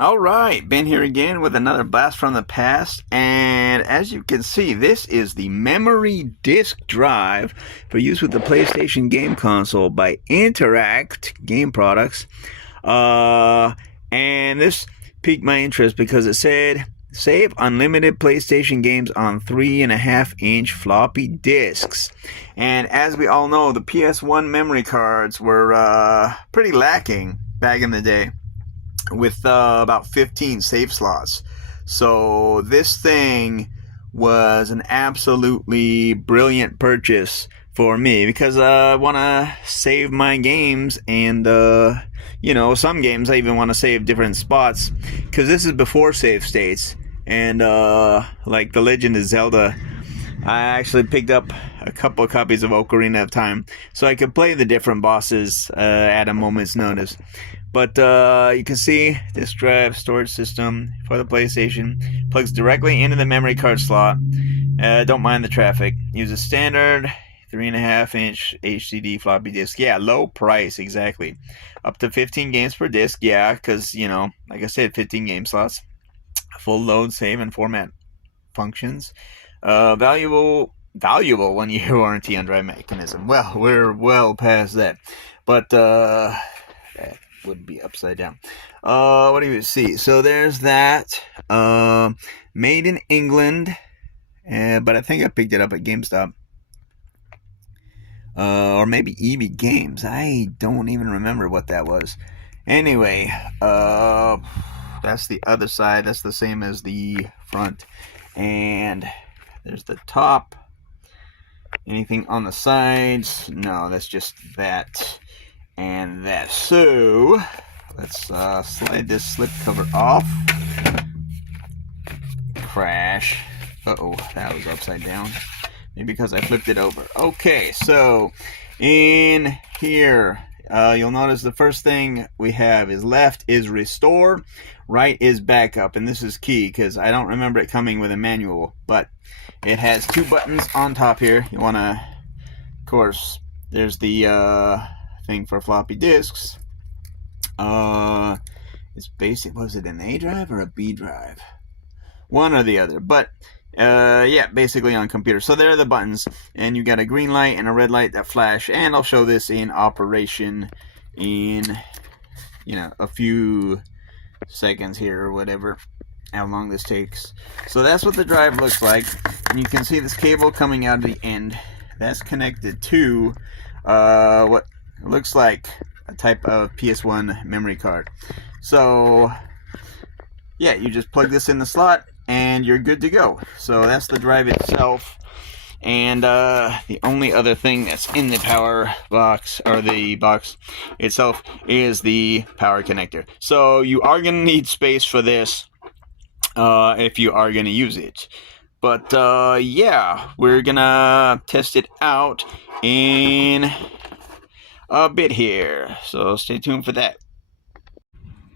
Alright, Ben here again with another blast from the past, and as you can see, this is the memory disk drive for use with the PlayStation game console by Interact Game Products. And this piqued my interest because it said, save unlimited PlayStation games on 3.5-inch floppy disks. And as we all know, the PS1 memory cards were pretty lacking back in the day, with about 15 save slots. So this thing was an absolutely brilliant purchase for me because I want to save my games, and some games I even want to save different spots because this is before save states. And like The Legend of Zelda, I actually picked up a couple of copies of Ocarina of Time so I could play the different bosses at a moment's notice. But you can see this drive storage system for the PlayStation plugs directly into the memory card slot. Don't mind the traffic. Use a standard 3.5-inch HDD floppy disk. Yeah, low price, exactly. Up to 15 games per disk. Yeah, because, like I said, 15 game slots. Full load, save, and format functions. Valuable 1-year warranty on drive mechanism. Well, we're well past that. But that would be upside down. What do you see? So there's that. Made in England, but I think I picked it up at GameStop. Or maybe EB Games. I don't even remember what that was. Anyway, that's the other side. That's the same as the front. And there's the top. Anything on the sides? No, that's just that and that. So let's slide this slip cover off. Crash. Uh-oh, that was upside down. Maybe because I flipped it over. Okay, so in here, you'll notice the first thing we have is left is restore, right is backup, and this is key because I don't remember it coming with a manual, but it has two buttons on top here. You want to, of course, there's the thing for floppy disks. It's basic. Was it an A drive or a B drive? One or the other, but yeah, basically on computer. So there are the buttons, and you got a green light and a red light that flash, and I'll show this in operation in a few seconds here or whatever, how long this takes. So that's what the drive looks like, and you can see this cable coming out of the end. That's connected to what looks like a type of PS1 memory card. So yeah, you just plug this in the slot and you're good to go. So that's the drive itself. And the only other thing that's in the power box, or the box itself, is the power connector. So you are going to need space for this if you are going to use it. But yeah, we're going to test it out in a bit here. So stay tuned for that.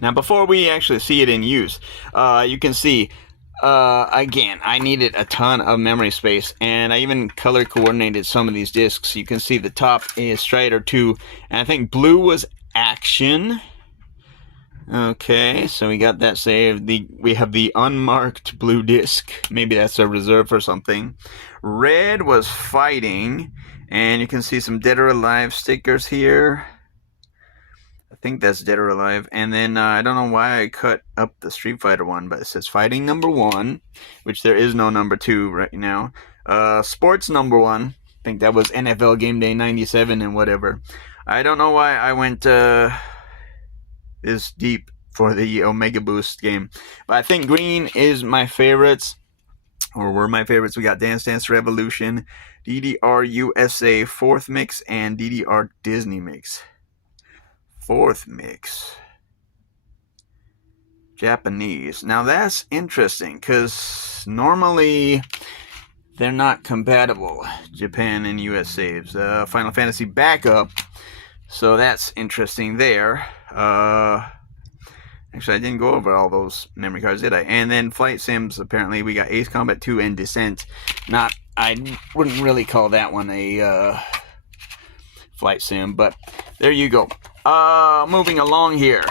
Now, before we actually see it in use, you can see, again, I needed a ton of memory space, and I even color coordinated some of these discs. You can see the top is Strider 2, and I think blue was Action. Okay, so we got that saved. We have the unmarked blue disc. Maybe that's a reserve for something. Red was Fighting, and you can see some Dead or Alive stickers here. I think that's Dead or Alive. And then I don't know why I cut up the Street Fighter one, but it says Fighting number 1, which there is no number 2 right now. Sports number 1. I think that was NFL Game Day 97 and whatever. I don't know why I went this deep for the Omega Boost game, but I think green is my favorites, or were my favorites. We got Dance Dance Revolution, DDR USA 4th mix, and DDR Disney mix. 4th mix. Japanese. Now that's interesting because normally they're not compatible, Japan and US saves. Final Fantasy backup. So that's interesting there. Actually, I didn't go over all those memory cards, did I? And then flight sims, apparently we got Ace Combat 2 and Descent. I wouldn't really call that one a flight sim, but there you go. Moving along here.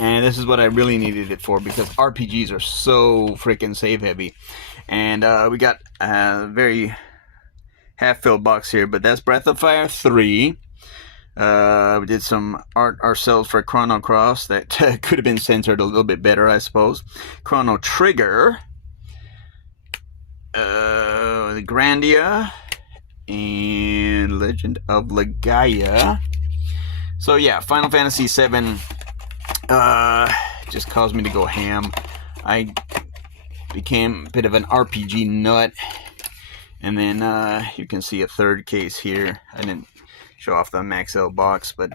And this is what I really needed it for, because RPGs are so freaking save heavy. And we got a very half-filled box here, but that's Breath of Fire 3. We did some art ourselves for Chrono Cross that could have been censored a little bit better, I suppose. Chrono Trigger, the Grandia, and Legend of Legaia. So yeah, Final Fantasy VII just caused me to go ham. I became a bit of an RPG nut. And then you can see a third case here. I didn't show off the Max L box, but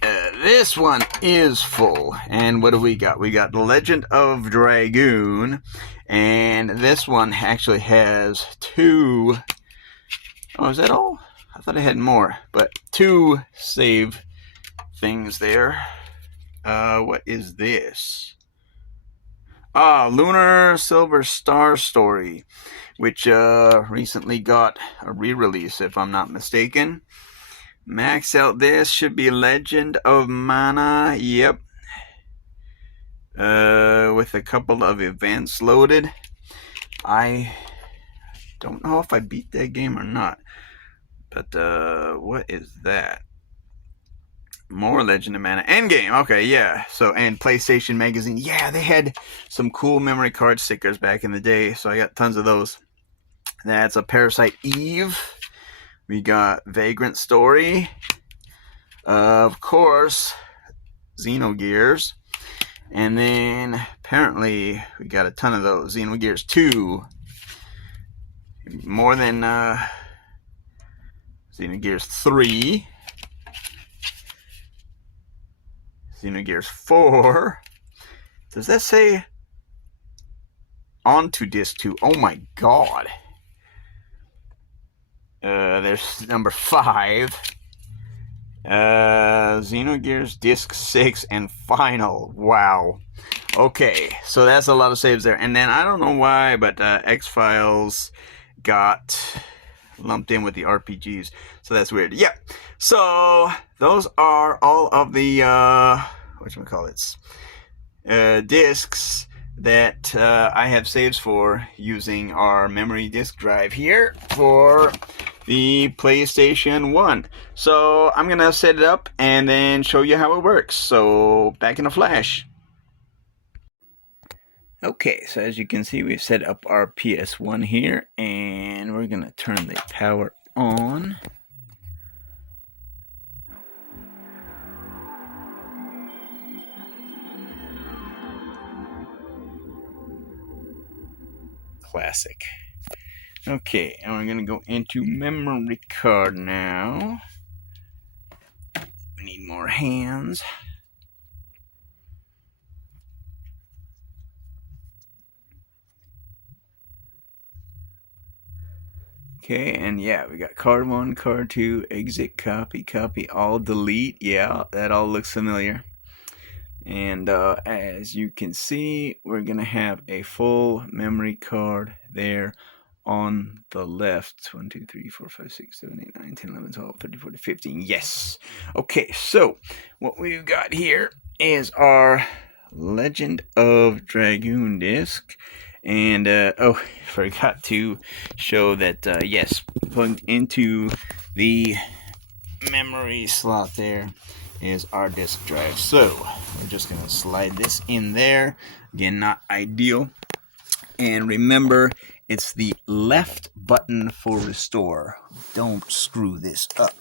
this one is full. And what do we got? We got The Legend of Dragoon. And this one actually has 2... Oh, is that all? I thought I had more. But 2 save things there. What is this? Lunar Silver Star Story, which recently got a re-release, if I'm not mistaken. Max out this should be Legend of Mana. Yep. With a couple of events loaded. I don't know if I beat that game or not. But what is that? More Legend of Mana. Endgame. Okay, yeah. So, and PlayStation Magazine. Yeah, they had some cool memory card stickers back in the day. So I got tons of those. That's a Parasite Eve. We got Vagrant Story. Of course, Xenogears. And then apparently we got a ton of those. Xenogears 2. More than Xenogears 3. Xenogears 4. Does that say onto disc 2? Oh my god. There's number 5. Xenogears disc 6 and final. Wow. Okay, so that's a lot of saves there. And then I don't know why, but X-Files got lumped in with the RPGs. So that's weird. Yeah. So those are all of the whatchamacallits, discs that I have saves for using our memory disk drive here for the PlayStation 1. So I'm gonna set it up and then show you how it works. So back in a flash. Okay, so as you can see, we've set up our PS1 here, and we're gonna turn the power on. Classic. Okay, and we're gonna go into memory card now. We need more hands. Okay, and yeah, we got card 1, card 2, exit, copy, copy, all, delete. Yeah, that all looks familiar. And as you can see, we're going to have a full memory card there on the left. 1, 2, 3, 4, 5, 6, 7, 8, 9, 10, 11, 12, 13, 14, 15. Yes. Okay, so what we've got here is our Legend of Dragoon disc. And, oh, forgot to show that, yes, plugged into the memory slot there is our disk drive. So we're just going to slide this in there. Again, not ideal. And remember, it's the left button for restore. Don't screw this up.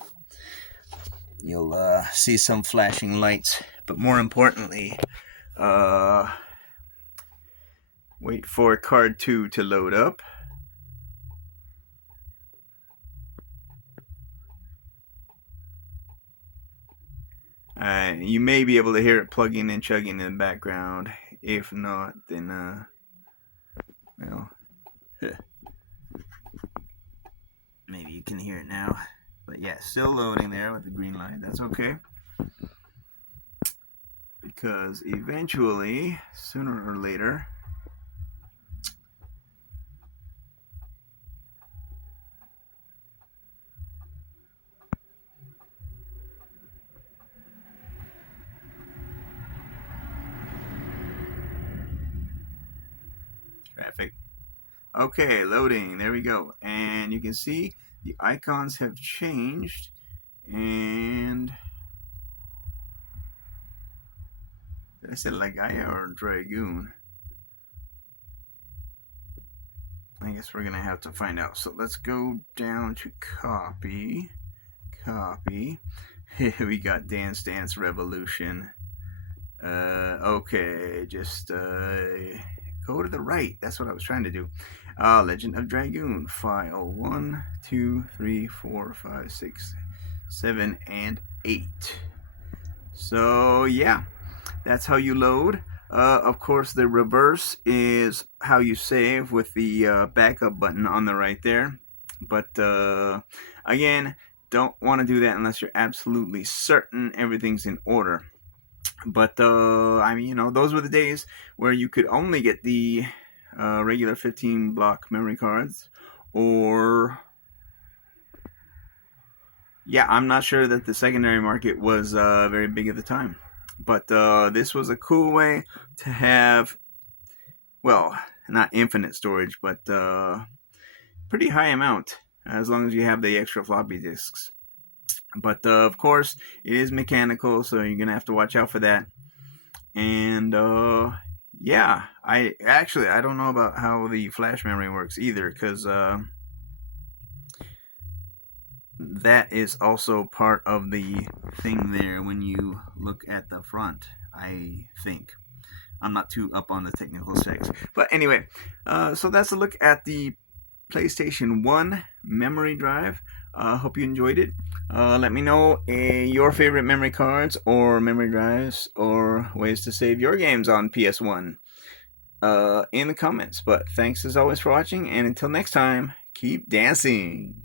You'll see some flashing lights. But more importantly, wait for card 2 to load up. You may be able to hear it plugging and chugging in the background. If not, then, well, maybe you can hear it now. But yeah, still loading there with the green light. That's okay. Because eventually, sooner or later, traffic. Okay, loading. There we go. And you can see the icons have changed. And did I say Lagaya or Dragoon? I guess we're gonna have to find out. So let's go down to copy. Copy. We got Dance Dance Revolution. Okay, just go to the right. That's what I was trying to do. Legend of Dragoon, file 1, 2, 3, 4, 5, 6, 7, and 8. So yeah, that's how you load. Of course, the reverse is how you save with the backup button on the right there. But again, don't want to do that unless you're absolutely certain everything's in order. But I mean, those were the days where you could only get the regular 15 block memory cards, or yeah, I'm not sure that the secondary market was very big at the time. But this was a cool way to have, well, not infinite storage, but pretty high amount as long as you have the extra floppy disks. But of course, it is mechanical, so you're gonna have to watch out for that. And yeah, I don't know about how the flash memory works either, because that is also part of the thing there when you look at the front, I think. I'm not too up on the technical specs. But anyway, so that's a look at the PlayStation 1 memory drive. Hope you enjoyed it. Let me know your favorite memory cards or memory drives or ways to save your games on PS1 in the comments. But thanks as always for watching, and until next time, keep dancing.